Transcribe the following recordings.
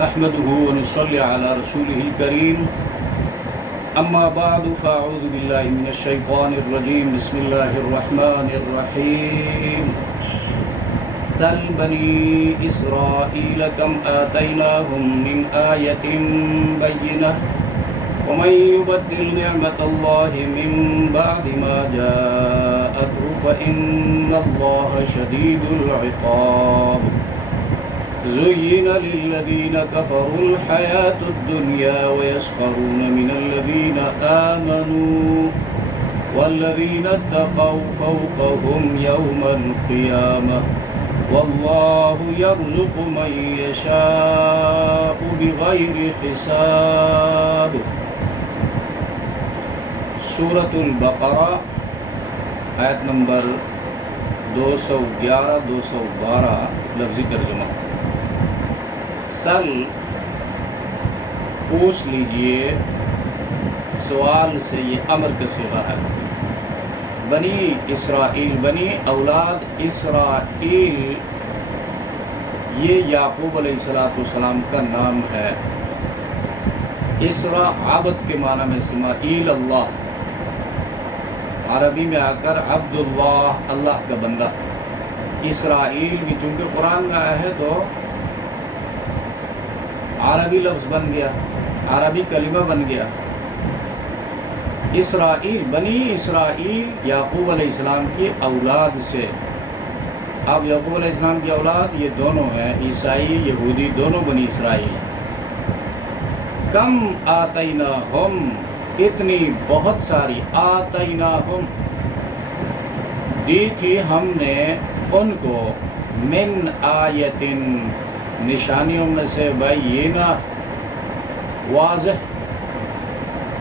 نحمده ونصلي على رسوله الكريم أما بعد فأعوذ بالله من الشيطان الرجيم بسم الله الرحمن الرحيم سل بني إسرائيل كم آتيناهم من آية بينة ومن يبدل نعمة الله من بعد ما جاءته فإن الله شديد العقاب زين للذين كفروا الحياة الدنيا ويسخرون من الذين آمنوا والذين اتقوا فوقهم يوم القيامة والله يرزق من يشاء بغير حساب. سورة البقرہ آیت نمبر 211-212 لفظی ترجمہ. سل پوچھ لیجئے، سوال سے یہ امر کا صیغہ ہے. بنی اسرائیل، بنی اولاد اسرائیل، یہ یعقوب علیہ السلام کا نام ہے. اسرا عبد کے معنی میں اسماعیل اللہ، عربی میں آ کر عبداللہ اللہ کا بندہ. اسرائیل بھی چونکہ قرآن میں آیا ہے تو عربی لفظ بن گیا، عربی کلمہ بن گیا. اسرائیل، بنی اسرائیل یعقوب علیہ السلام کی اولاد سے. اب یعقوب علیہ السلام کی اولاد یہ دونوں ہیں، عیسائی یہودی دونوں بنی اسرائیل. کم آتیناہم، کتنی، بہت ساری. آتیناہم، دی تھی ہم نے ان کو، من آیتن، نشانیوں میں سے بینہ، واضح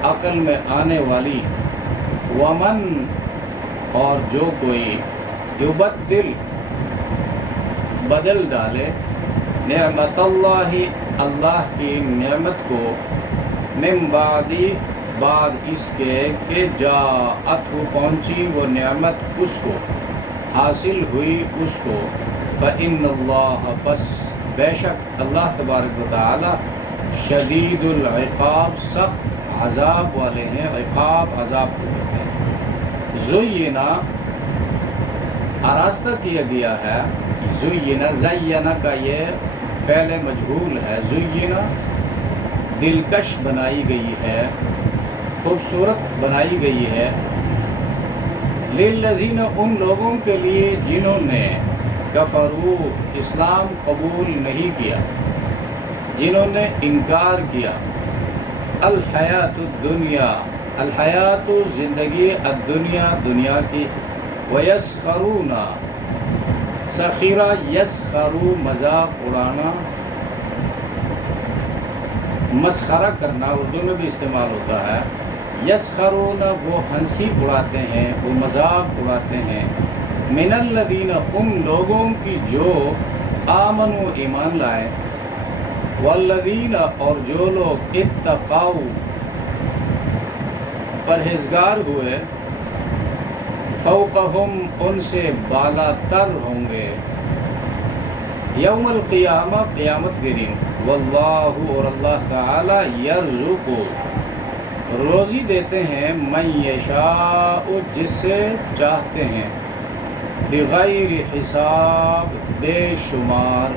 عقل میں آنے والی. ومن، اور جو کوئی، یبدل، بدل ڈالے، نعمت اللہ، اللہ کی نعمت کو، من بعدی، بعد اس کے کہ جاءت ہو، پہنچی وہ نعمت اس کو، حاصل ہوئی اس کو. فإن اللہ، پس بے شک اللہ تبارک و تعالی، شدید العقاب، سخت عذاب والے ہیں. عقاب عذاب کو کہتے ہیں. زینا، آراستہ کیا گیا ہے. زینا، زینا کا یہ فعل مجہول ہے. زینا دلکش بنائی گئی ہے، خوبصورت بنائی گئی ہے. للذین، ان لوگوں کے لیے جنہوں نے کفروا، اسلام قبول نہیں کیا، جنہوں نے انکار کیا. الحیات الدنیا، الحیات زندگی، الدنیا دنیا کی. ویسخرون، سخیرہ، یسخرو مذاق اڑانا، مسخرہ کرنا، اردو میں بھی استعمال ہوتا ہے. یسخرون، وہ ہنسی اڑاتے ہیں، وہ مذاق اڑاتے ہیں. من الذین، ان لوگوں کی جو آمنوا، ایمان لائے. والذین، اور جو لوگ اتقوا، پرہیزگار ہوئے. فوقہم، ان سے بالا تر ہوں گے. یوم القیامہ، قیامت کے دن. واللہ، اور اللہ تعالی، یرزق، روزی دیتے ہیں. من یشاء، جس سے چاہتے ہیں. بغیر حساب، بے شمار.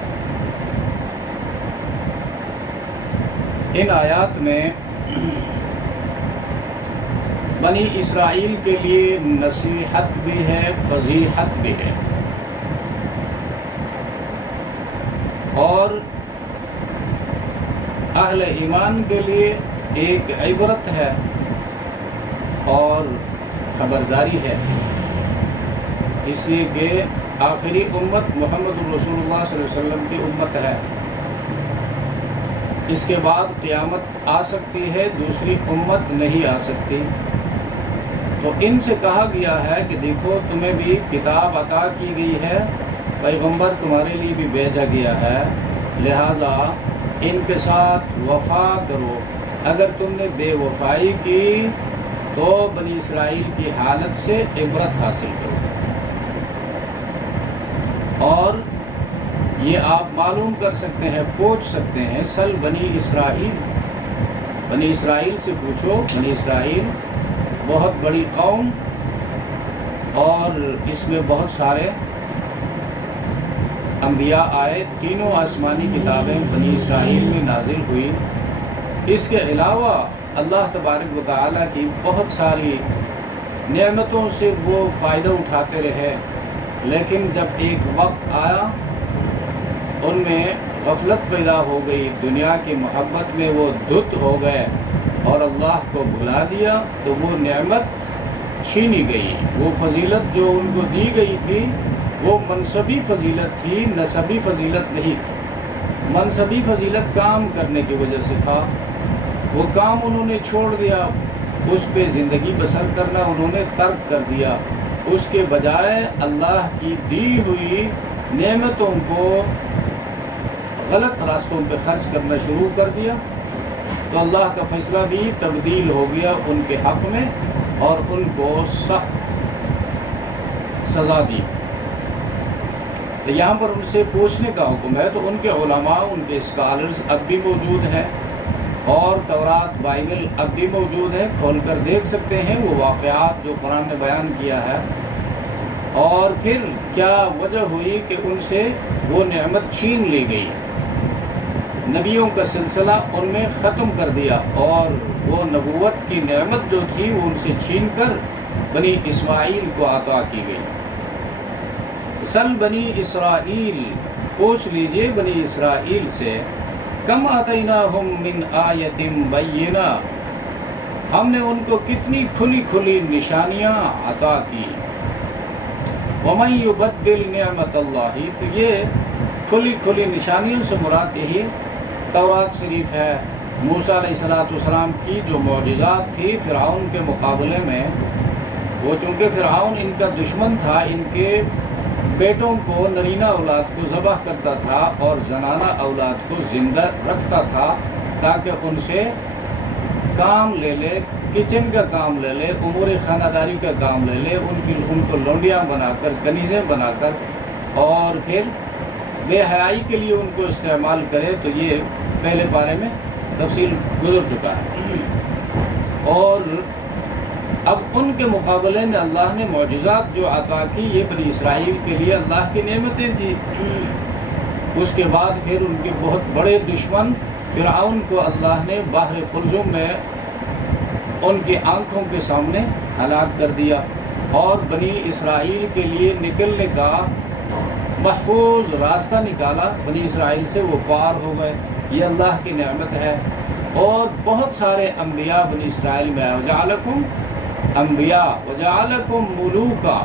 ان آیات میں بنی اسرائیل کے لیے نصیحت بھی ہے، فضیحت بھی ہے، اور اہل ایمان کے لیے ایک عبرت ہے اور خبرداری ہے. اس لیے کہ آخری امت محمد رسول اللہ صلی اللہ علیہ وسلم کی امت ہے. اس کے بعد قیامت آ سکتی ہے، دوسری امت نہیں آ سکتی. تو ان سے کہا گیا ہے کہ دیکھو تمہیں بھی کتاب عطا کی گئی ہے، پیغمبر تمہارے لیے بھی بھیجا گیا ہے، لہٰذا ان کے ساتھ وفا کرو. اگر تم نے بے وفائی کی تو بنی اسرائیل کی حالت سے عبرت حاصل کرو. اور یہ آپ معلوم کر سکتے ہیں، پوچھ سکتے ہیں، سل بنی اسرائیل، بنی اسرائیل سے پوچھو۔ بنی اسرائیل بہت بڑی قوم، اور اس میں بہت سارے انبیاء آئے، تینوں آسمانی کتابیں بنی اسرائیل میں نازل ہوئی۔ اس کے علاوہ اللہ تبارک و تعالیٰ کی بہت ساری نعمتوں سے وہ فائدہ اٹھاتے رہے، لیکن جب ایک وقت آیا ان میں غفلت پیدا ہو گئی، دنیا کی محبت میں وہ دھت ہو گئے اور اللہ کو بھلا دیا، تو وہ نعمت چھینی گئی۔ وہ فضیلت جو ان کو دی گئی تھی وہ منصبی فضیلت تھی، نسبی فضیلت نہیں تھی۔ منصبی فضیلت کام کرنے کی وجہ سے تھا، وہ کام انہوں نے چھوڑ دیا، اس پہ زندگی بسر کرنا انہوں نے ترک کر دیا، اس کے بجائے اللہ کی دی ہوئی نعمتوں کو غلط راستوں پہ خرچ کرنا شروع کر دیا، تو اللہ کا فیصلہ بھی تبدیل ہو گیا ان کے حق میں اور ان کو سخت سزا دی۔ تو یہاں پر ان سے پوچھنے کا حکم ہے، تو ان کے علماء، ان کے اسکالرز اب بھی موجود ہیں، اور تورات بائبل اب بھی موجود ہے، کھول کر دیکھ سکتے ہیں وہ واقعات جو قرآن نے بیان کیا ہے، اور پھر کیا وجہ ہوئی کہ ان سے وہ نعمت چھین لی گئی، نبیوں کا سلسلہ ان میں ختم کر دیا، اور وہ نبوت کی نعمت جو تھی وہ ان سے چھین کر بنی اسماعیل کو عطا کی گئی۔ سل بنی اسرائیل، پوچھ لیجئے بنی اسرائیل سے، کم آتیناہم من آیت بینہ، ہم نے ان کو کتنی کھلی کھلی نشانیاں عطا کی۔ ومن یبدل نعمت اللہ، تو یہ کھلی کھلی نشانیوں سے مراد یہی تورات شریف ہے، موسیٰ علیہ السلام کی جو معجزات تھی فرعون کے مقابلے میں، وہ چونکہ فرعون ان کا دشمن تھا، ان کے بیٹوں کو، نرینہ اولاد کو ذبح کرتا تھا اور زنانہ اولاد کو زندہ رکھتا تھا تاکہ ان سے کام لے لے، کچن کا کام لے لے، امور خانہ داری کا کام لے لے، ان کو لونڈیاں بنا کر، کنیزیں بنا کر، اور پھر بے حیائی کے لیے ان کو استعمال کرے۔ تو یہ پہلے پارے میں تفصیل گزر چکا ہے، اور اب ان کے مقابلے میں اللہ نے معجزات جو عطا کی، یہ بنی اسرائیل کے لیے اللہ کی نعمتیں تھیں۔ اس کے بعد پھر ان کے بہت بڑے دشمن فرعون کو اللہ نے بحر قلزم میں ان کی آنکھوں کے سامنے ہلاک کر دیا، اور بنی اسرائیل کے لیے نکلنے کا محفوظ راستہ نکالا، بنی اسرائیل سے وہ پار ہو گئے، یہ اللہ کی نعمت ہے۔ اور بہت سارے انبیاء بنی اسرائیل میں آئے، وجعلکم انبیاء وجعلکم ملوکا،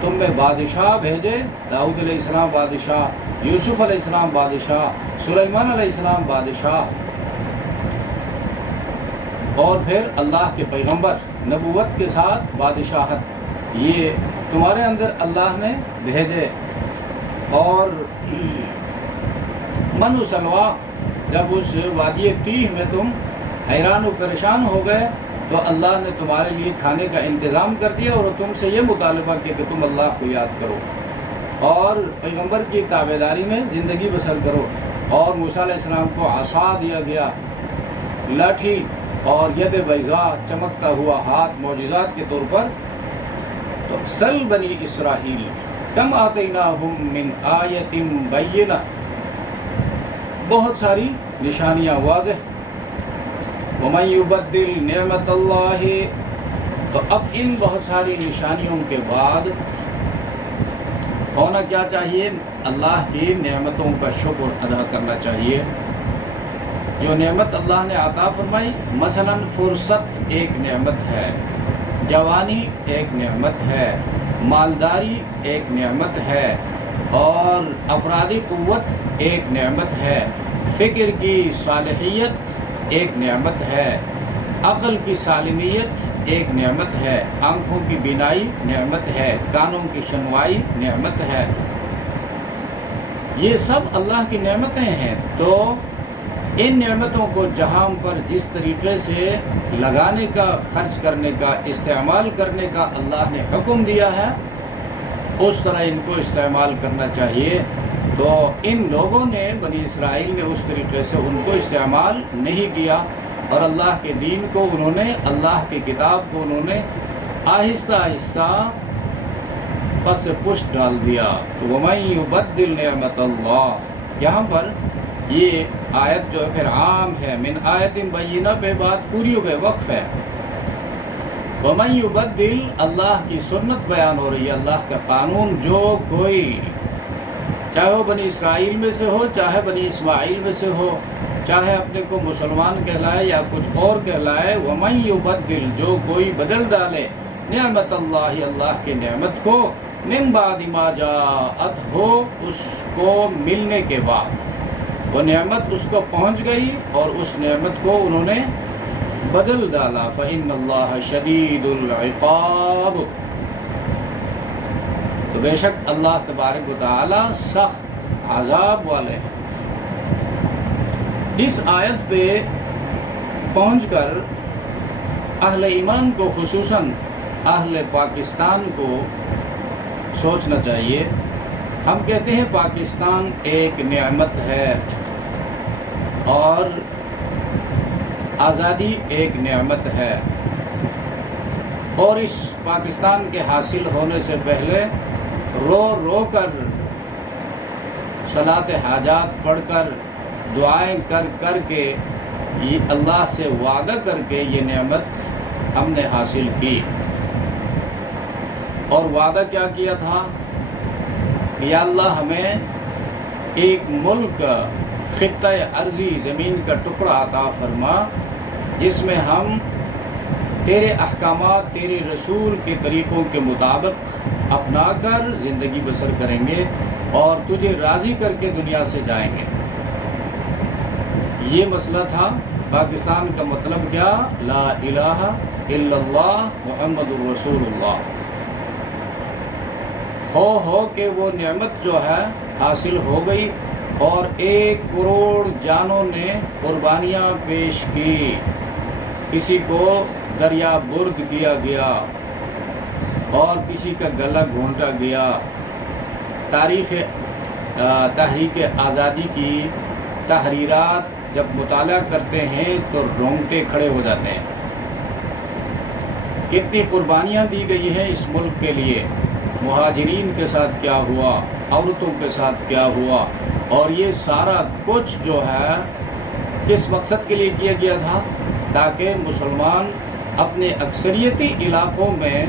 تم میں بادشاہ بھیجے، داؤد علیہ السلام بادشاہ، یوسف علیہ السلام بادشاہ، سلیمان علیہ السلام بادشاہ، اور پھر اللہ کے پیغمبر نبوت کے ساتھ بادشاہت، یہ تمہارے اندر اللہ نے بھیجے۔ اور من و سلوا، جب اس وادی تیہ میں تم حیران و پریشان ہو گئے تو اللہ نے تمہارے لیے کھانے کا انتظام کر دیا، اور تم سے یہ مطالبہ کیا کہ تم اللہ کو یاد کرو اور پیغمبر کی تابعداری میں زندگی بسر کرو۔ اور موسیٰ علیہ السلام کو عصا دیا گیا، لاٹھی اور ید بیضاء، چمکتا ہوا ہاتھ، معجزات کے طور پر۔ تو سل بنی اسرائیل کم آتیناہم من آیت بینہ، بہت ساری نشانیاں واضح۔ ومن یبدل نعمت اللہ، تو اب ان بہت ساری نشانیوں کے بعد ہونا کیا چاہیے؟ اللہ کی نعمتوں کا شکر ادا کرنا چاہیے۔ جو نعمت اللہ نے عطا فرمائی، مثلا فرصت ایک نعمت ہے، جوانی ایک نعمت ہے، مالداری ایک نعمت ہے، اور افرادی قوت ایک نعمت ہے، فکر کی صالحیت ایک نعمت ہے، عقل کی سالمیت ایک نعمت ہے، آنکھوں کی بینائی نعمت ہے، کانوں کی شنوائی نعمت ہے، یہ سب اللہ کی نعمتیں ہیں۔ تو ان نعمتوں کو جہاں پر جس طریقے سے لگانے کا، خرچ کرنے کا، استعمال کرنے کا اللہ نے حکم دیا ہے، اس طرح ان کو استعمال کرنا چاہیے۔ تو ان لوگوں نے بنی اسرائیل نے اس طریقے سے ان کو استعمال نہیں کیا، اور اللہ کے دین کو انہوں نے، اللہ کی کتاب کو انہوں نے آہستہ آہستہ پس پشت ڈال دیا۔ تو وَمَن يُبَدِّلْ نِعْمَةَ اللَّهِ، یہاں پر یہ آیت جو پھر عام ہے، من آیت بینہ پہ بات پوری ہو گئے، وقف ہے۔ وَمَن يُبَدِّلْ، اللہ کی سنت بیان ہو رہی ہے، اللہ کا قانون، جو کوئی چاہے وہ بنی اسرائیل میں سے ہو، چاہے بنی اسماعیل میں سے ہو، چاہے اپنے کو مسلمان کہلائے یا کچھ اور کہلائے، وَمَن يُبَدِّلْ، جو کوئی بدل ڈالے، نعمت اللہ، اللہ کی نعمت کو، من بعد ما جاءت، ہو اس کو ملنے کے بعد، وہ نعمت اس کو پہنچ گئی اور اس نعمت کو انہوں نے بدل ڈالا، فَإِنَّ اللَّهَ شَدِيدُ الْعِقَابِ، تو بے شک اللہ تبارک و تعالی سخت عذاب والے ہیں۔ اس آیت پہ پہنچ کر اہل ایمان کو، خصوصاً اہل پاکستان کو سوچنا چاہیے۔ ہم کہتے ہیں پاکستان ایک نعمت ہے اور آزادی ایک نعمت ہے، اور اس پاکستان کے حاصل ہونے سے پہلے رو رو کر، صلاۃ حاجات پڑھ کر، دعائیں کر کر کے، یہ اللہ سے وعدہ کر کے یہ نعمت ہم نے حاصل کی۔ اور وعدہ کیا کیا تھا کہ یا اللہ ہمیں ایک ملک، خطہ ارضی، زمین کا ٹکڑا عطا فرما، جس میں ہم تیرے احکامات، تیرے رسول کے طریقوں کے مطابق اپنا کر زندگی بسر کریں گے اور تجھے راضی کر کے دنیا سے جائیں گے۔ یہ مسئلہ تھا۔ پاکستان کا مطلب کیا؟ لا الہ الا اللہ محمد الرسول اللہ۔ ہو کہ وہ نعمت جو ہے حاصل ہو گئی، اور 1 کروڑ جانوں نے قربانیاں پیش کی، کسی کو دریا برد کیا گیا اور کسی کا گلا گھونٹا گیا۔ تحریک آزادی کی تحریرات جب مطالعہ کرتے ہیں تو رونگٹے کھڑے ہو جاتے ہیں۔ کتنی قربانیاں دی گئی ہیں اس ملک کے لیے، مہاجرین کے ساتھ کیا ہوا، عورتوں کے ساتھ کیا ہوا، اور یہ سارا کچھ جو ہے کس مقصد کے لیے کیا گیا تھا؟ تاکہ مسلمان اپنے اکثریتی علاقوں میں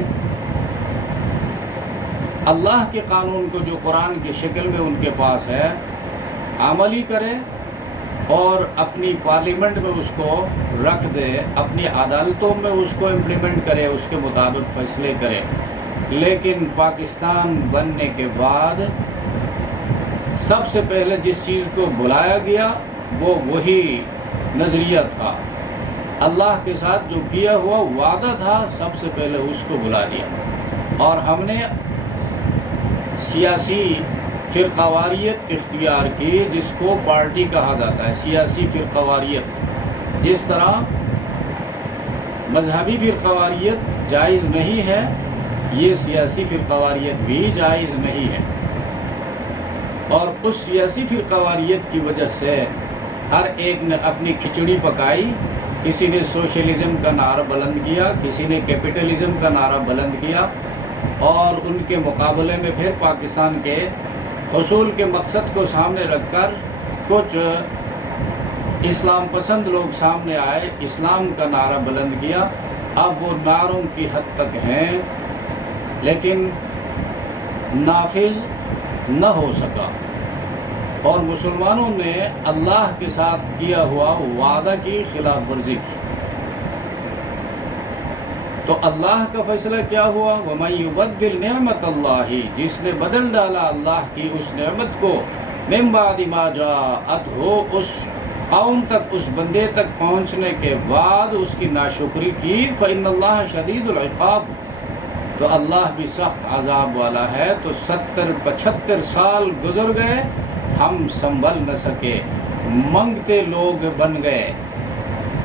اللہ کے قانون کو، جو قرآن کی شکل میں ان کے پاس ہے، عملی کرے اور اپنی پارلیمنٹ میں اس کو رکھ دے، اپنی عدالتوں میں اس کو امپلیمنٹ کرے، اس کے مطابق فیصلے کرے۔ لیکن پاکستان بننے کے بعد سب سے پہلے جس چیز کو بلایا گیا وہ وہی نظریہ تھا، اللہ کے ساتھ جو کیا ہوا وعدہ تھا، سب سے پہلے اس کو بلا دیا۔ اور ہم نے سیاسی فرقہ واریت اختیار کی، جس کو پارٹی کہا جاتا ہے، سیاسی فرقہ واریت۔ جس طرح مذہبی فرقہ واریت جائز نہیں ہے، یہ سیاسی فرقہ واریت بھی جائز نہیں ہے۔ اور اس سیاسی فرقہ واریت کی وجہ سے ہر ایک نے اپنی کھچڑی پکائی، کسی نے سوشلزم کا نعرہ بلند کیا، کسی نے کیپٹلزم کا نعرہ بلند کیا، اور ان کے مقابلے میں پھر پاکستان کے حصول کے مقصد کو سامنے رکھ کر کچھ اسلام پسند لوگ سامنے آئے، اسلام کا نعرہ بلند کیا۔ اب وہ نعروں کی حد تک ہیں لیکن نافذ نہ ہو سکا، اور مسلمانوں نے اللہ کے ساتھ کیا ہوا وعدہ کی خلاف ورزی کی۔ تو اللہ کا فیصلہ کیا ہوا؟ وَمَن يُبَدِّلْ نِعْمَةَ اللَّهِ، جس نے بدل ڈالا اللہ کی اس نعمت کو، مِن بَعْدِ مَا جَاءَتْهُ، اس قوم تک، اس بندے تک پہنچنے کے بعد اس کی ناشکری کی، فَإِنَّ اللَّهَ شَدِيدُ الْعِقَابِ، تو اللہ بھی سخت عذاب والا ہے۔ تو 75 سال گزر گئے، ہم سنبھل نہ سکے، منگتے لوگ بن گئے،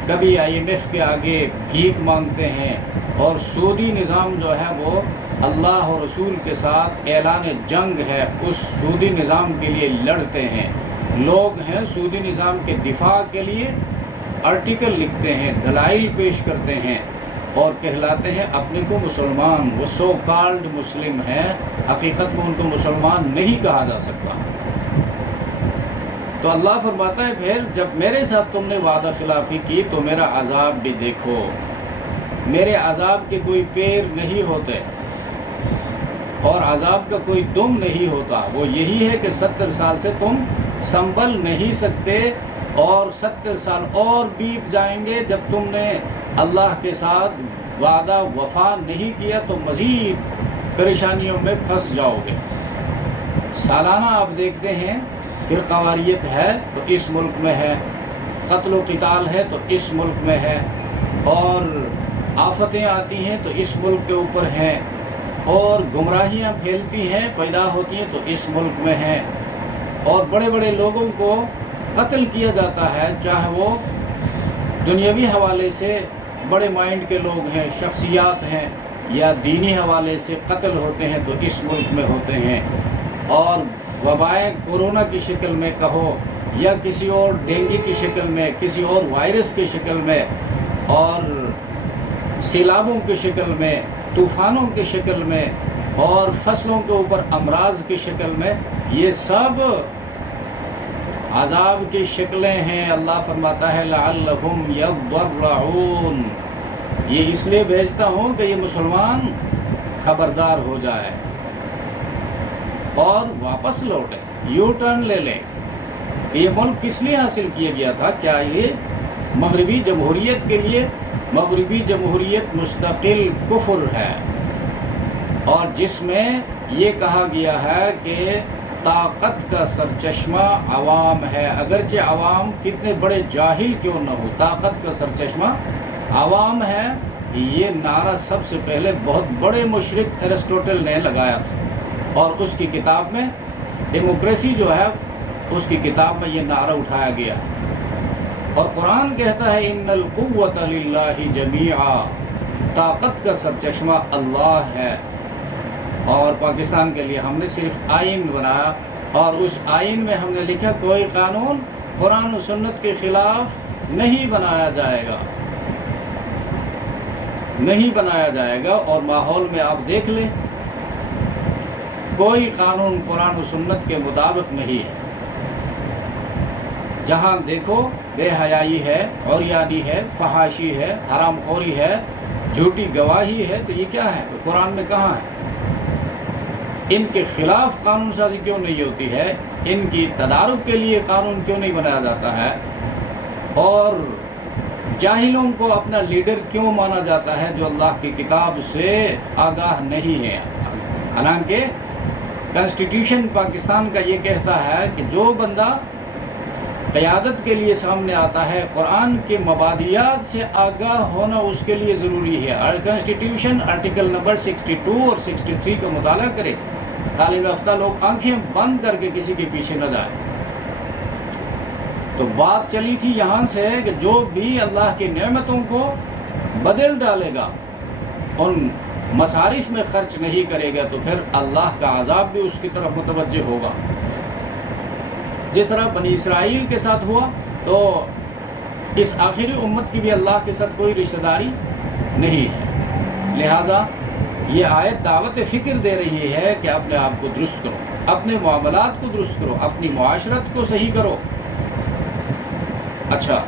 کبھی IMF کے آگے بھیک مانگتے ہیں، اور سودی نظام جو ہے وہ اللہ اور رسول کے ساتھ اعلان جنگ ہے، اس سودی نظام کے لیے لڑتے ہیں، لوگ ہیں سودی نظام کے دفاع کے لیے آرٹیکل لکھتے ہیں، دلائل پیش کرتے ہیں اور کہلاتے ہیں اپنے کو مسلمان، وہ سو کالڈ مسلم ہیں، حقیقت میں ان کو مسلمان نہیں کہا جا سکتا۔ تو اللہ فرماتا ہے پھر جب میرے ساتھ تم نے وعدہ خلافی کی تو میرا عذاب بھی دیکھو، میرے عذاب کے کوئی پیر نہیں ہوتے اور عذاب کا کوئی دم نہیں ہوتا، وہ یہی ہے کہ 70 سال سے تم سنبھل نہیں سکتے اور 70 سال اور بیت جائیں گے جب تم نے اللہ کے ساتھ وعدہ وفا نہیں کیا تو مزید پریشانیوں میں پھنس جاؤ گے۔ سالانہ آپ دیکھتے ہیں پھر قواریت ہے تو اس ملک میں ہے، قتل و قتال ہے تو اس ملک میں ہے، اور آفتیں آتی ہیں تو اس ملک کے اوپر ہیں، اور گمراہیاں پھیلتی ہیں پیدا ہوتی ہیں تو اس ملک میں ہیں، اور بڑے بڑے لوگوں کو قتل کیا جاتا ہے، چاہے وہ دنیاوی حوالے سے بڑے مائنڈ کے لوگ ہیں، شخصیات ہیں، یا دینی حوالے سے قتل ہوتے ہیں تو اس ملک میں ہوتے ہیں، اور وبائیں کورونا کی شکل میں کہو یا کسی اور ڈینگی کی شکل میں، کسی اور وائرس کی شکل میں، اور سیلابوں کی شکل میں، طوفانوں کی شکل میں، اور فصلوں کے اوپر امراض کی شکل میں، یہ سب عذاب کی شکلیں ہیں۔ اللہ فرماتا ہے لعلہم یضرعون، یہ اس لیے بھیجتا ہوں کہ یہ مسلمان خبردار ہو جائے اور واپس لوٹے، یو ٹرن لے لیں۔ یہ ملک کس لیے حاصل کیا گیا تھا؟ کیا یہ مغربی جمہوریت کے لیے؟ مغربی جمہوریت مستقل کفر ہے، اور جس میں یہ کہا گیا ہے کہ طاقت کا سرچشمہ عوام ہے، اگرچہ عوام کتنے بڑے جاہل کیوں نہ ہو، طاقت کا سرچشمہ عوام ہے۔ یہ نعرہ سب سے پہلے بہت بڑے مشرک ایرسٹوٹل نے لگایا تھا، اور اس کی کتاب میں ڈیموکریسی جو ہے اس کی کتاب میں یہ نعرہ اٹھایا گیا، اور قرآن کہتا ہے ان القوۃ للہ جمیعا، طاقت کا سرچشمہ اللہ ہے۔ اور پاکستان کے لیے ہم نے صرف آئین بنایا، اور اس آئین میں ہم نے لکھا کوئی قانون قرآن و سنت کے خلاف نہیں بنایا جائے گا، نہیں بنایا جائے گا۔ اور ماحول میں آپ دیکھ لیں کوئی قانون قرآن و سنت کے مطابق نہیں ہے، جہاں دیکھو بے حیائی ہے، عریانی ہے، فحاشی ہے، حرام خوری ہے، جھوٹی گواہی ہے، تو یہ کیا ہے؟ قرآن میں کہاں ہے؟ ان کے خلاف قانون سازی کیوں نہیں ہوتی ہے؟ ان کی تدارک کے لیے قانون کیوں نہیں بنایا جاتا ہے؟ اور جاہلوں کو اپنا لیڈر کیوں مانا جاتا ہے جو اللہ کی کتاب سے آگاہ نہیں ہے؟ حالانکہ کانسٹیٹیوشن پاکستان کا یہ کہتا ہے کہ جو بندہ قیادت کے لیے سامنے آتا ہے قرآن کے مبادیات سے آگاہ ہونا اس کے لیے ضروری ہے۔ کانسٹیٹیوشن آرٹیکل نمبر 62 اور 63 کا مطالعہ کرے، تعلیم یافتہ لوگ آنکھیں بند کر کے کسی کے پیچھے نہ جائیں۔ تو بات چلی تھی یہاں سے کہ جو بھی اللہ کی نعمتوں کو بدل ڈالے گا، ان مصارف میں خرچ نہیں کرے گا، تو پھر اللہ کا عذاب بھی اس کی طرف متوجہ ہوگا۔ جس طرح بنی اسرائیل کے ساتھ ہوا، تو اس آخری امت کی بھی اللہ کے ساتھ کوئی رشتہ داری نہیں ہے۔ لہٰذا یہ آیت دعوت فکر دے رہی ہے کہ اپنے آپ کو درست کرو، اپنے معاملات کو درست کرو، اپنی معاشرت کو صحیح کرو۔ اچھا،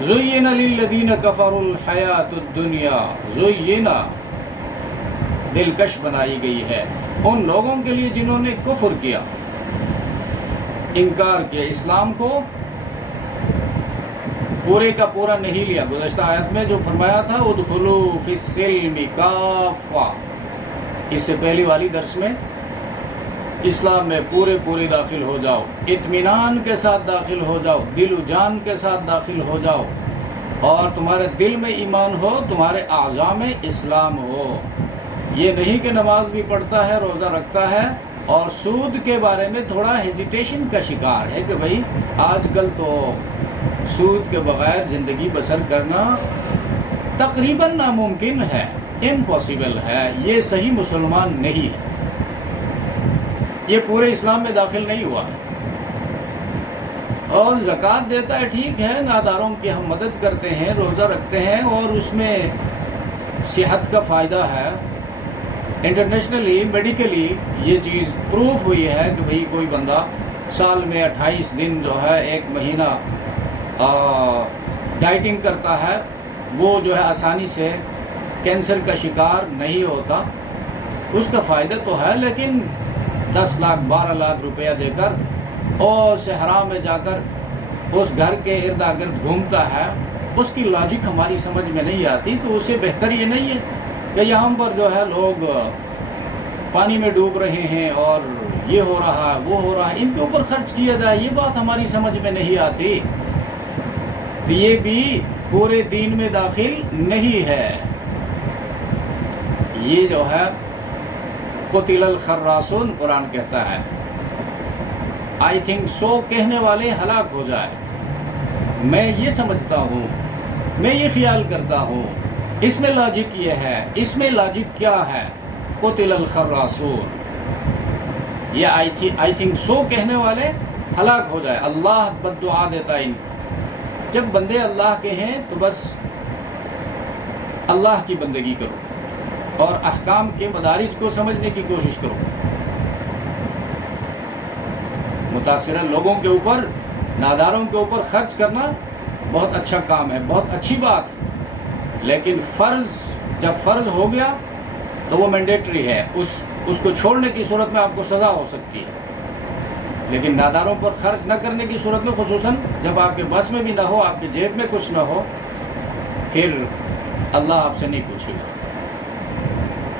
زُيِّنَ لِلَّذِينَ كَفَرُوا الْحَيَاةُ الدُّنْيَا، زُيِّنَ دلکش بنائی گئی ہے ان لوگوں کے لیے جنہوں نے کفر کیا، انکار کیا، اسلام کو پورے کا پورا نہیں لیا۔ گزشتہ آیت میں جو فرمایا تھا ادخلوا فی السلم کافہ، اس سے پہلی والی درس میں اسلام میں پورے داخل ہو جاؤ، اطمینان کے ساتھ داخل ہو جاؤ، دل و جان کے ساتھ داخل ہو جاؤ، اور تمہارے دل میں ایمان ہو، تمہارے اعضاء میں اسلام ہو۔ یہ نہیں کہ نماز بھی پڑھتا ہے، روزہ رکھتا ہے، اور سود کے بارے میں تھوڑا ہیزیٹیشن کا شکار ہے کہ بھائی آج کل تو سود کے بغیر زندگی بسر کرنا تقریباً ناممکن ہے، امپاسبل ہے، یہ صحیح مسلمان نہیں ہے، یہ پورے اسلام میں داخل نہیں ہوا ہے۔ اور زکوٰۃ دیتا ہے، ٹھیک ہے، ناداروں کی ہم مدد کرتے ہیں، روزہ رکھتے ہیں، اور اس میں صحت کا فائدہ ہے۔ انٹرنیشنلی میڈیکلی یہ چیز پروف ہوئی ہے کہ بھئی کوئی بندہ سال میں 28 دن جو ہے، ایک مہینہ ڈائٹنگ کرتا ہے، وہ جو ہے آسانی سے کینسر کا شکار نہیں ہوتا۔ اس کا فائدہ تو ہے، لیکن 10 لاکھ 12 لاکھ روپیہ دے کر اور صحرا میں جا کر اس گھر کے ارد گرد گھومتا ہے، اس کی لاجک ہماری سمجھ میں نہیں آتی۔ تو اس سے بہتر یہ نہیں ہے کہ یہاں پر جو ہے لوگ پانی میں ڈوب رہے ہیں اور یہ ہو رہا ہے، وہ ہو رہا ہے، ان کے اوپر خرچ کیا جائے، یہ بات ہماری سمجھ میں نہیں آتی۔ تو یہ بھی پورے دین میں داخل نہیں ہے۔ یہ جو ہے قتل الخراسون قرآن کہتا ہے، آئی تھنک سو کہنے والے ہلاک ہو جائے۔ میں یہ سمجھتا ہوں، میں یہ خیال کرتا ہوں، اس میں لاجک یہ ہے، اس میں لاجک کیا ہے؟ قتل الخراسون، یہ آئی تھنک سو کہنے والے ہلاک ہو جائے۔ اللہ بد دعا دیتا ہے ان کو۔ جب بندے اللہ کے ہیں تو بس اللہ کی بندگی کرو اور احکام کے مدارج کو سمجھنے کی کوشش کرو۔ متاثرہ لوگوں کے اوپر، ناداروں کے اوپر خرچ کرنا بہت اچھا کام ہے، بہت اچھی بات ہے، لیکن فرض جب فرض ہو گیا تو وہ مینڈیٹری ہے، اس کو چھوڑنے کی صورت میں آپ کو سزا ہو سکتی ہے، لیکن ناداروں پر خرچ نہ کرنے کی صورت میں، خصوصاً جب آپ کے بس میں بھی نہ ہو، آپ کے جیب میں کچھ نہ ہو، پھر اللہ آپ سے نہیں پوچھے گا۔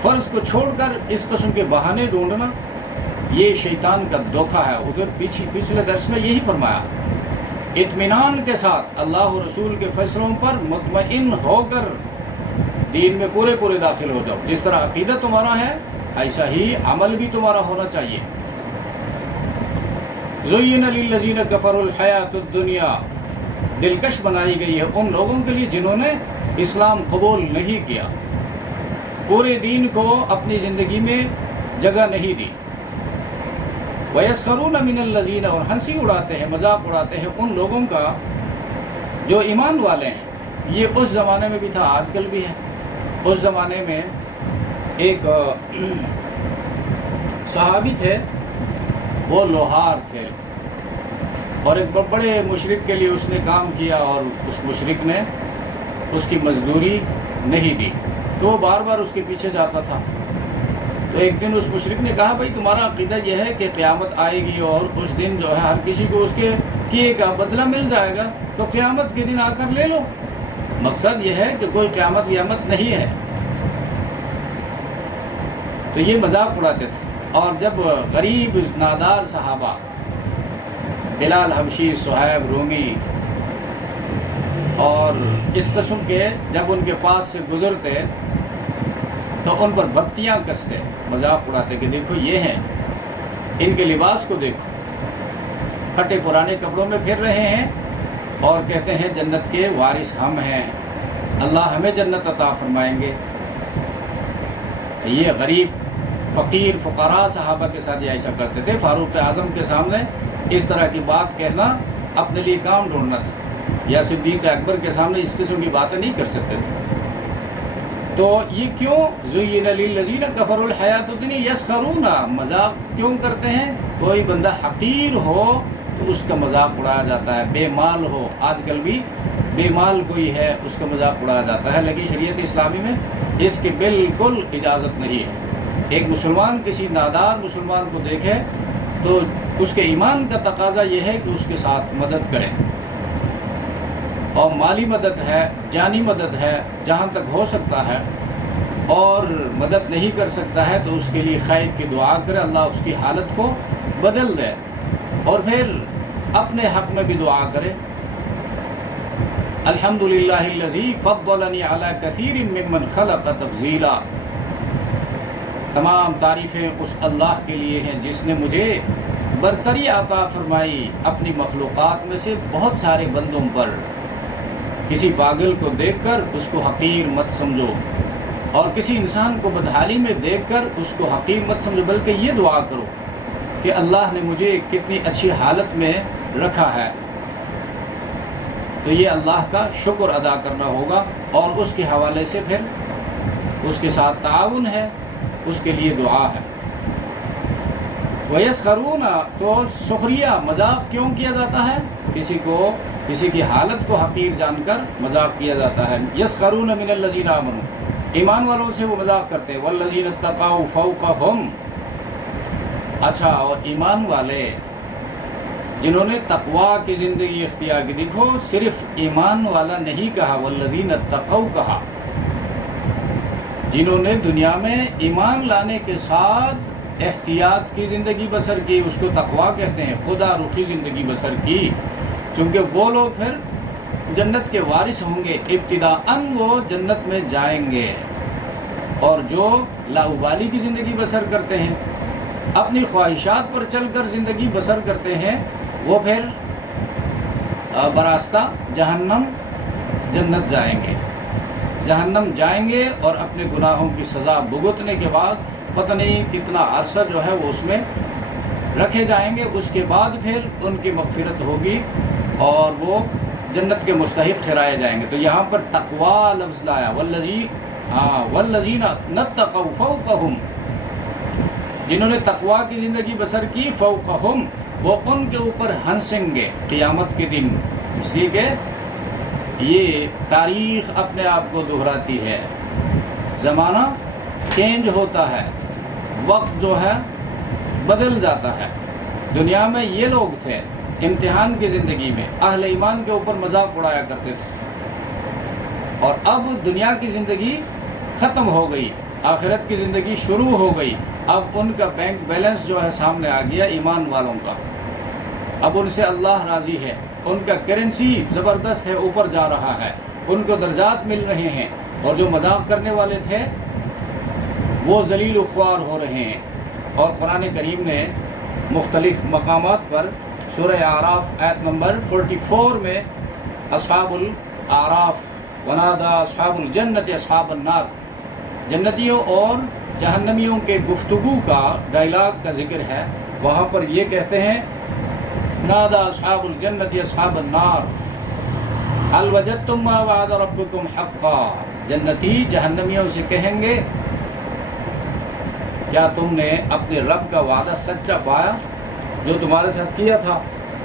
فرض کو چھوڑ کر اس قسم کے بہانے ڈھونڈنا یہ شیطان کا دھوکہ ہے۔ ادھر پچھلے درس میں یہی فرمایا، اطمینان کے ساتھ اللہ و رسول کے فیصلوں پر مطمئن ہو کر دین میں پورے داخل ہو جاؤ۔ جس طرح عقیدہ تمہارا ہے ایسا ہی عمل بھی تمہارا ہونا چاہیے۔ زُيِّنَ لِلَّذِينَ كَفَرُوا الْحَيَاةُ الدُّنْيَا، دلکش بنائی گئی ہے ان لوگوں کے لیے جنہوں نے اسلام قبول نہیں کیا، پورے دین کو اپنی زندگی میں جگہ نہیں دی۔ وَيَسْخَرُونَ مِنَ الَّذِينَ، اور ہنسی اڑاتے ہیں، مذاق اڑاتے ہیں ان لوگوں کا جو ایمان والے ہیں۔ یہ اس زمانے میں بھی تھا، آج کل بھی ہے۔ اس زمانے میں ایک صحابی تھے، وہ لوہار تھے، اور ایک بڑے مشرک کے لیے اس نے کام کیا، اور اس مشرک نے اس کی مزدوری نہیں دی، تو وہ بار بار اس کے پیچھے جاتا تھا۔ تو ایک دن اس مشرک نے کہا، بھائی تمہارا عقیدہ یہ ہے کہ قیامت آئے گی اور اس دن جو ہے ہر کسی کو اس کے کیے کا بدلہ مل جائے گا، تو قیامت کے دن آ کر لے لو۔ مقصد یہ ہے کہ کوئی قیامت نہیں ہے۔ تو یہ مذاق اڑاتے تھے۔ اور جب غریب نادار صحابہ، بلال حبشی، صہیب رومی اور اس قسم کے جب ان کے پاس سے گزرتے تو ان پر بھپتیاں کستے، مذاق اڑاتے کہ دیکھو یہ ہیں، ان کے لباس کو دیکھو، پھٹے پرانے کپڑوں میں پھر رہے ہیں، اور کہتے ہیں جنت کے وارث ہم ہیں، اللہ ہمیں جنت عطا فرمائیں گے۔ یہ غریب فقیر فقراء صحابہ کے ساتھ یہ ایسا کرتے تھے۔ فاروق اعظم کے سامنے اس طرح کی بات کہنا اپنے لیے کام ڈھونڈنا تھا، یا صدیق اکبر کے سامنے اس قسم کی باتیں نہیں کر سکتے تھے۔ تو یہ کیوں زُيِّنَ لِلَّذِينَ كَفَرُوا الْحَيَاةُ الدُّنْيَا يَسْخَرُونَ، مذاق کیوں کرتے ہیں؟ کوئی بندہ حقیر ہو تو اس کا مذاق اڑایا جاتا ہے، بے مال ہو، آج کل بھی بے مال کوئی ہے اس کا مذاق اڑایا جاتا ہے، لیکن شریعت اسلامی میں اس کی بالکل اجازت نہیں ہے۔ ایک مسلمان کسی نادار مسلمان کو دیکھے تو اس کے ایمان کا تقاضا یہ ہے کہ اس کے ساتھ مدد کرے، اور مالی مدد ہے، جانی مدد ہے جہاں تک ہو سکتا ہے، اور مدد نہیں کر سکتا ہے تو اس کے لیے خیر کی دعا کرے، اللہ اس کی حالت کو بدل دے، اور پھر اپنے حق میں بھی دعا کرے۔ الحمدللہ الذی فضلنی علی کثیر ممن خلق تفضیلا، تمام تعریفیں اس اللہ کے لیے ہیں جس نے مجھے برتری عطا فرمائی اپنی مخلوقات میں سے بہت سارے بندوں پر۔ کسی پاگل کو دیکھ کر اس کو حقیر مت سمجھو، اور کسی انسان کو بدحالی میں دیکھ کر اس کو حقیر مت سمجھو، بلکہ یہ دعا کرو کہ اللہ نے مجھے کتنی اچھی حالت میں رکھا ہے، تو یہ اللہ کا شکر ادا کرنا ہوگا، اور اس کے حوالے سے پھر اس کے ساتھ تعاون ہے، اس کے لیے دعا ہے۔ وَيَسْخَرُونَ، تو سخریہ مذاق کیوں کیا جاتا ہے؟ کسی کی حالت کو حقیر جان کر مذاق کیا جاتا ہے۔ یسخرون من الذین آمنوا، ایمان والوں سے وہ مذاق کرتے ہیں، والذین اتقوا فوقہم، اچھا، اور ایمان والے جنہوں نے تقوا کی زندگی اختیار کی، دیکھو صرف ایمان والا نہیں کہا، والذین اتقوا کہا، جنہوں نے دنیا میں ایمان لانے کے ساتھ احتیاط کی زندگی بسر کی، اس کو تقوا کہتے ہیں، خدا رخی زندگی بسر کی، چونکہ وہ لوگ پھر جنت کے وارث ہوں گے، ابتداءً وہ جنت میں جائیں گے۔ اور جو لاابالی کی زندگی بسر کرتے ہیں، اپنی خواہشات پر چل کر زندگی بسر کرتے ہیں، وہ پھر براستہ جہنم جنت جائیں گے، جہنم جائیں گے، اور اپنے گناہوں کی سزا بھگتنے کے بعد پتہ نہیں کتنا عرصہ جو ہے وہ اس میں رکھے جائیں گے، اس کے بعد پھر ان کی مغفرت ہوگی اور وہ جنت کے مستحق ٹھہرائے جائیں گے۔ تو یہاں پر تقوا لفظ لایا، والذین اتقوا فوقہم، جنہوں نے تقوا کی زندگی بسر کی، فوقہم، وہ ان کے اوپر ہنسیں گے قیامت کے دن، اس لیے کہ یہ تاریخ اپنے آپ کو دہراتی ہے، زمانہ چینج ہوتا ہے، وقت جو ہے بدل جاتا ہے۔ دنیا میں یہ لوگ تھے امتحان کی زندگی میں، اہل ایمان کے اوپر مذاق اڑایا کرتے تھے، اور اب دنیا کی زندگی ختم ہو گئی، آخرت کی زندگی شروع ہو گئی، اب ان کا بینک بیلنس جو ہے سامنے آ گیا ایمان والوں کا، اب ان سے اللہ راضی ہے، ان کا کرنسی زبردست ہے، اوپر جا رہا ہے، ان کو درجات مل رہے ہیں، اور جو مذاق کرنے والے تھے وہ ذلیل و خوار ہو رہے ہیں۔ اور قرآن کریم نے مختلف مقامات پر سورہ اعراف آیت نمبر 44 میں اصحاب الاعراف ونادى اصحاب الجنت اصحاب النار، جنتیوں اور جہنمیوں کے گفتگو کا ڈائلاگ کا ذکر ہے، وہاں پر یہ کہتے ہیں نادى اصحاب الجنت اصحاب النار هل وجدتم ما وعد ربكم حقا، جنتی جہنمیوں سے کہیں گے کیا تم نے اپنے رب کا وعدہ سچا پایا جو تمہارے ساتھ کیا تھا؟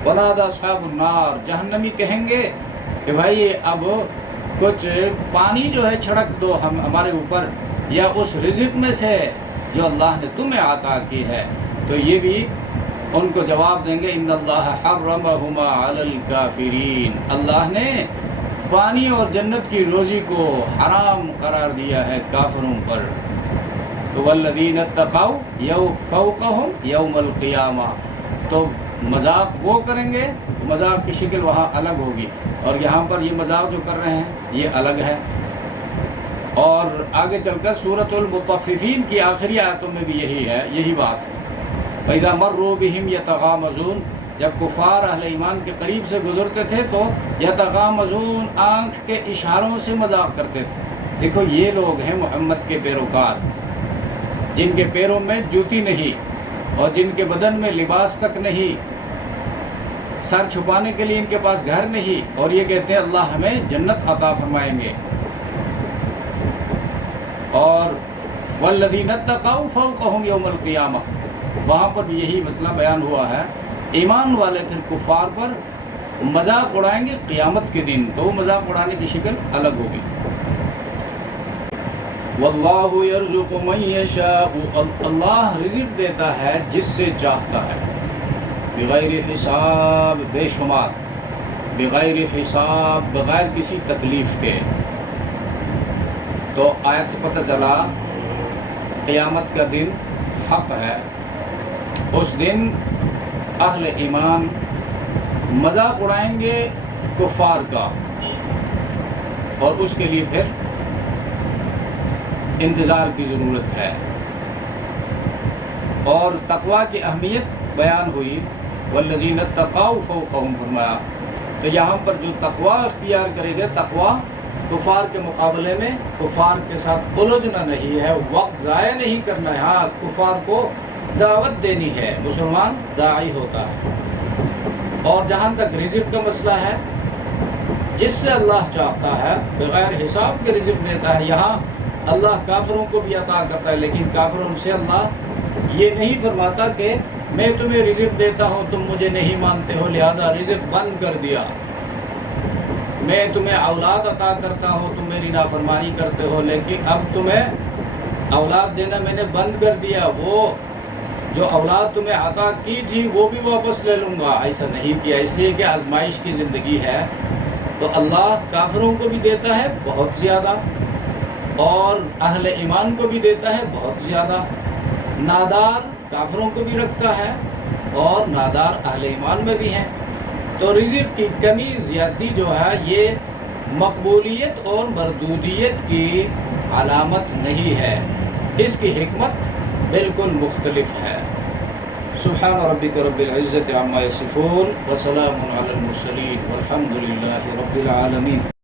ونادى اصحاب النار، جہنمی کہیں گے کہ بھائی اب کچھ پانی جو ہے چھڑک دو ہمارے اوپر، یا اس رزق میں سے جو اللہ نے تمہیں عطا کی ہے، تو یہ بھی ان کو جواب دیں گے ان اللہ حرمہما علی الکافرین، اللہ نے پانی اور جنت کی روزی کو حرام قرار دیا ہے کافروں پر۔ تو والذین اتقوا فوقہم یوم القیامہ، تو مذاق وہ کریں گے، مذاق کی شکل وہاں الگ ہوگی، اور یہاں پر یہ مذاق جو کر رہے ہیں یہ الگ ہے۔ اور آگے چل کر سورۃ المطففین کی آخری آیتوں میں بھی یہی بات ہے، وَإِذَا مَرُّوا بِهِمْ يَتَغَامَزُونَ، جب کفار اہل ایمان کے قریب سے گزرتے تھے تو یتغامزون، آنکھ کے اشاروں سے مذاق کرتے تھے۔ دیکھو یہ لوگ ہیں محمد کے پیروکار، جن کے پیروں میں جوتی نہیں اور جن کے بدن میں لباس تک نہیں، سر چھپانے کے لیے ان کے پاس گھر نہیں، اور یہ کہتے ہیں اللہ ہمیں جنت عطا فرمائیں گے۔ اور والذین اتقوا فوقہم یوم القیامہ، وہاں پر بھی یہی مسئلہ بیان ہوا ہے، ایمان والے پھر کفار پر مذاق اڑائیں گے قیامت کے دن، تو مذاق اڑانے کی شکل الگ ہوگی۔ واللہ یرزق من یشاء، اللہ رزق دیتا ہے جس سے چاہتا ہے، بغیر حساب، بے شمار، بغیر حساب، بغیر کسی تکلیف کے۔ تو آیت سے پتہ چلا قیامت کا دن حق ہے، اس دن اہل ایمان مذاق اڑائیں گے کفار کا، اور اس کے لیے پھر انتظار کی ضرورت ہے۔ اور تقوی کی اہمیت بیان ہوئی، والذین اتقوا فوقہم فرمایا، تو یہاں پر جو تقوی اختیار کرے گا، تقوی کفار کے مقابلے میں کفار کے ساتھ الجھنا نہیں ہے، وقت ضائع نہیں کرنا ہے، ہاں کفار کو دعوت دینی ہے، مسلمان داعی ہوتا ہے۔ اور جہاں تک رزق کا مسئلہ ہے، جس سے اللہ چاہتا ہے بغیر حساب کے رزق دیتا ہے۔ یہاں اللہ کافروں کو بھی عطا کرتا ہے، لیکن کافروں سے اللہ یہ نہیں فرماتا کہ میں تمہیں رزق دیتا ہوں تم مجھے نہیں مانتے ہو لہذا رزق بند کر دیا، میں تمہیں اولاد عطا کرتا ہوں تم میری نافرمانی کرتے ہو لیکن اب تمہیں اولاد دینا میں نے بند کر دیا، وہ جو اولاد تمہیں عطا کی تھی وہ بھی واپس لے لوں گا۔ ایسا نہیں کیا، اس لیے کہ آزمائش کی زندگی ہے تو اللہ کافروں کو بھی دیتا ہے بہت زیادہ اور اہل ایمان کو بھی دیتا ہے بہت زیادہ، نادار کافروں کو بھی رکھتا ہے اور نادار اہل ایمان میں بھی ہیں۔ تو رزق کی کمی زیادتی جو ہے یہ مقبولیت اور مردودیت کی علامت نہیں ہے، اس کی حکمت بالکل مختلف ہے۔ سبحان ربک رب العزت عما یصفون وسلام علی المرسلین والحمد للہ رب العالمین۔